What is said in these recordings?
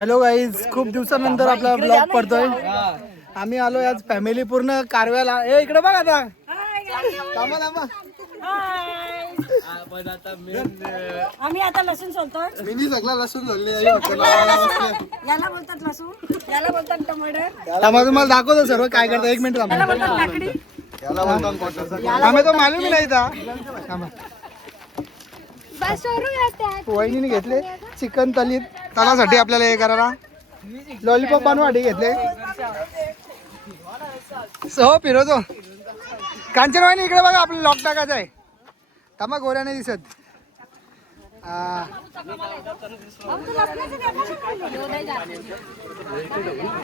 Hello guys, खूप दिवसानंतर आपला ब्लॉग पडतोय. आम्ही आलोय आज फॅमिली पूर्ण कारव्याला. ए इकडे बघ आता. थांबा थांबा. आम्ही आता लसूण सोलतोय. मी सगळा लसूण सोलले. याला बोलतात लसूण, याला बोलतात टमाटर. थांबा तुम्हाला दाखवतो सर्व काय करतो. एक मिनिट याला बोलतात काकडी. आम्ही तो मालूम नाही था. थांबा. वहिनीने घेतले चिकन तलीत तलासाठी आपल्याला हे करायला. लॉलीपॉप बनवासाठी घेतले. हो फिरवतो. कांचन वाहिनी इकडे बघा, आपलं लॉक टाकायचं आहे. थांबा, गोऱ्या नाही दिसत.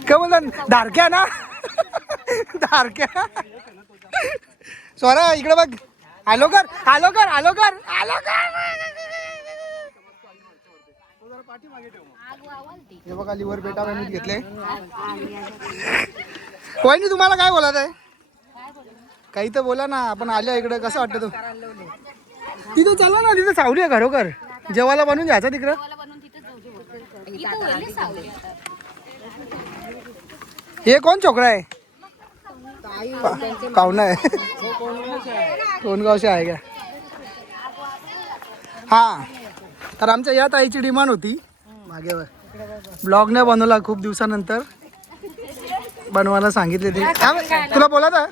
काय बोलतात धारक्या ना. धारक्या. स्वरा इकडे बघ. आलो कर आलो कर आलो कर आलो कर. हे बघा लिव्हर बेटा बनवून घेतले. वहिनी तुम्हाला काय बोलायचं आहे? काही तर बोला ना. आपण आल्या इकडे कसं वाटतं तो? तिथं चला ना, तिथं सावली आहे घरोघर. जेवायला बनवून घ्यायचं तिकडं. हे कोण छोकरा आहे? पाहुणा आहे. कोण गावचे आहे का? हा, तर आमच्या या ताईची डिमांड होती मागे. ब्लॉग नाही बनवला खूप दिवसानंतर, बनवायला सांगितले ते. तुला बोला था.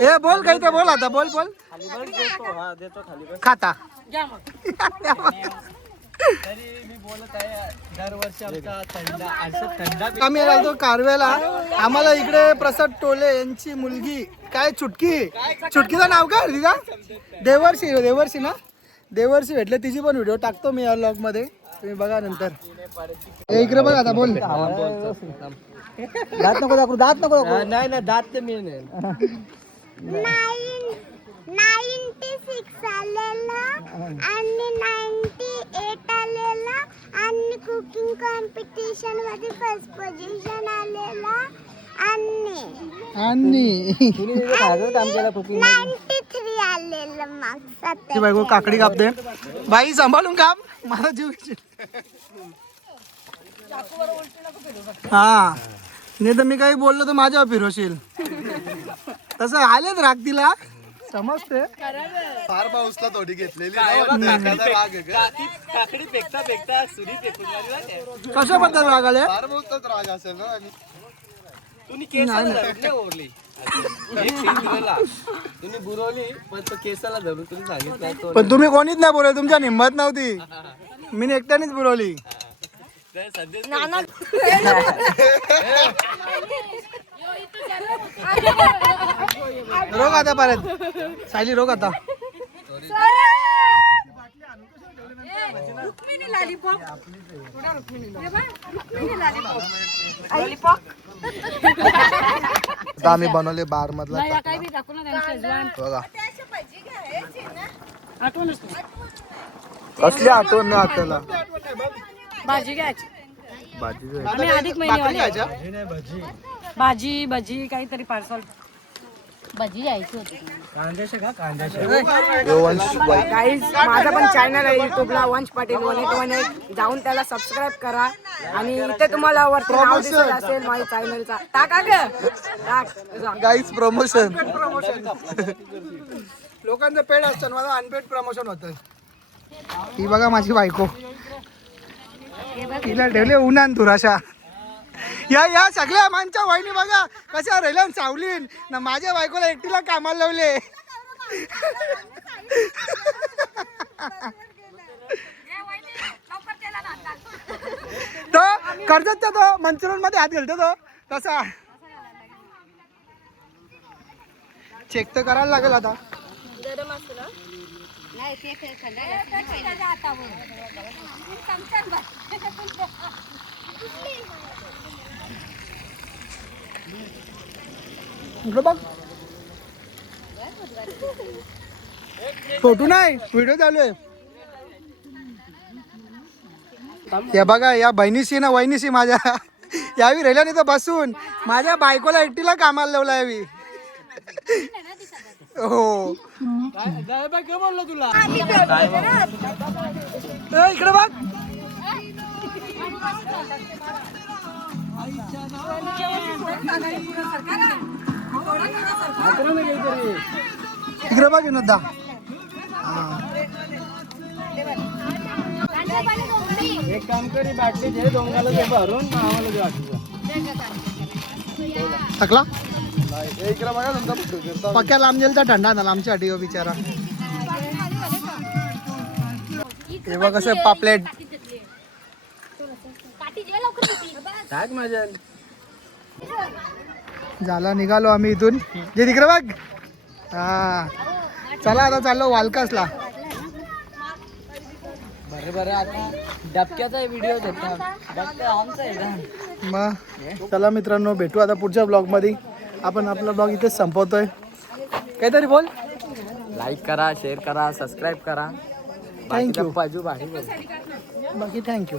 ए बोल काही तर बोल आता. बोल बोल. खाता आम्ही राहतो कारव्याला. आम्हाला इकडे प्रसाद टोले यांची मुलगी काय चुटकी, चुटकीचं नाव काय तिचा? देवर्षी. देवर्षी ना, देवर्षी भेटले. तिची पण व्हिडिओ टाकतो मी या ब्लॉग मध्ये, तुम्ही बघा नंतर. इकडे बघ आता. बोल. दात नको दाखवू. दात नको दाखवू. नाही नाही, दात ते मी नाही. 96 आलेला आणि 98 आलेला आणि कुकिंग कॉम्पिटिशन मध्ये फर्स्ट पोझिशन आलेला आणि 93 आलेलं मार्क्स. बायको काकडी कापते. बाई सांभाळून काम. मला जीव. हा, नाही तर मी काही बोललो तर माझ्यावर फिरवशील. तसं आलेच राग तिला, समजते. फार पाऊसला थोडी घेतलेली. काकडी फेकता फेकता सुरी फेकून कशाबद्दल राग आले? फार बोलतात राग असेल ना. आणि तुम्ही केसाला धरून नाही ओरली. तुम्ही बुरवली पण तो केसाला धरून तुम्ही सांगितलं. पण तुम्ही कोणीच नाही बोलले. तुमच्या हिंमत नव्हती. मी एकट्यानेच बोलवली. रोग आता परत. सायली रोग आता. आता आम्ही बनवले बार मधला. बघा कसली आठवण नाही आपल्याला. भाजी घ्यायची. भाजी आम्ही अधिक महिने भाजी भजी काहीतरी पार्सल. भजी यायची होती. गाईज, माझा पण चॅनल आहे युट्यूबला, वंश पाटील 1818. जाऊन त्याला सबस्क्राईब करा. आणि इथे तुम्हाला वरती नाव दिसत असेल माझ्या चॅनलचा. टाका ग. Guys promotion. लोकांचं पेड असतं, माझं अनपेड प्रमोशन होतं. ही बघा माझी बायको. तिला ठेवले उन्हान धुराशा. या सगळ्या माणच्या वहिनी बघा कशा राहिल्या सावलीन ना. माझ्या बायकोला एकटीला कामाला लावले. तो कर्जतचा तो मंचुरियन मध्ये हात घालतो तो तसा. चेक तर करायला लागेल आता. बघ, फोटो नाही, व्हिडिओ चालू आहे. या बघा या बहिणीशी ना वहिनीशी माझ्या यावी राहिल्या नाही तर बसून माझ्या बायकोला एकटीला कामाला लावला यावी. हो बोललो तुला इकडे बघ. इकडे बघ विनोदा. एक काम करी बाटली दे डोंगाला दे भरून आम्हाला दे वाटलं थकला इकडे बघा तुमचा photo. पक्या लांब गेल तर थंडा झाला आमच्यासाठी हो बिचारा. हे बघ कसं पापलेट. टाक माझ्या झाला निघालो आम्ही इथून. जे तिकडे बघ. हा चला आता चाललो वालकासला. बरं आता डबक्याचा व्हिडिओ घेतला डबक्या आमचा आहे ना. मग चला मित्रांनो भेटू आता पुढच्या ब्लॉगमध्ये. आपण आपला ब्लॉग इथेच संपवतोय. काहीतरी बोल. लाईक करा शेअर करा सबस्क्राईब करा. थँक्यू. बाजू भारी बाकी थँक्यू.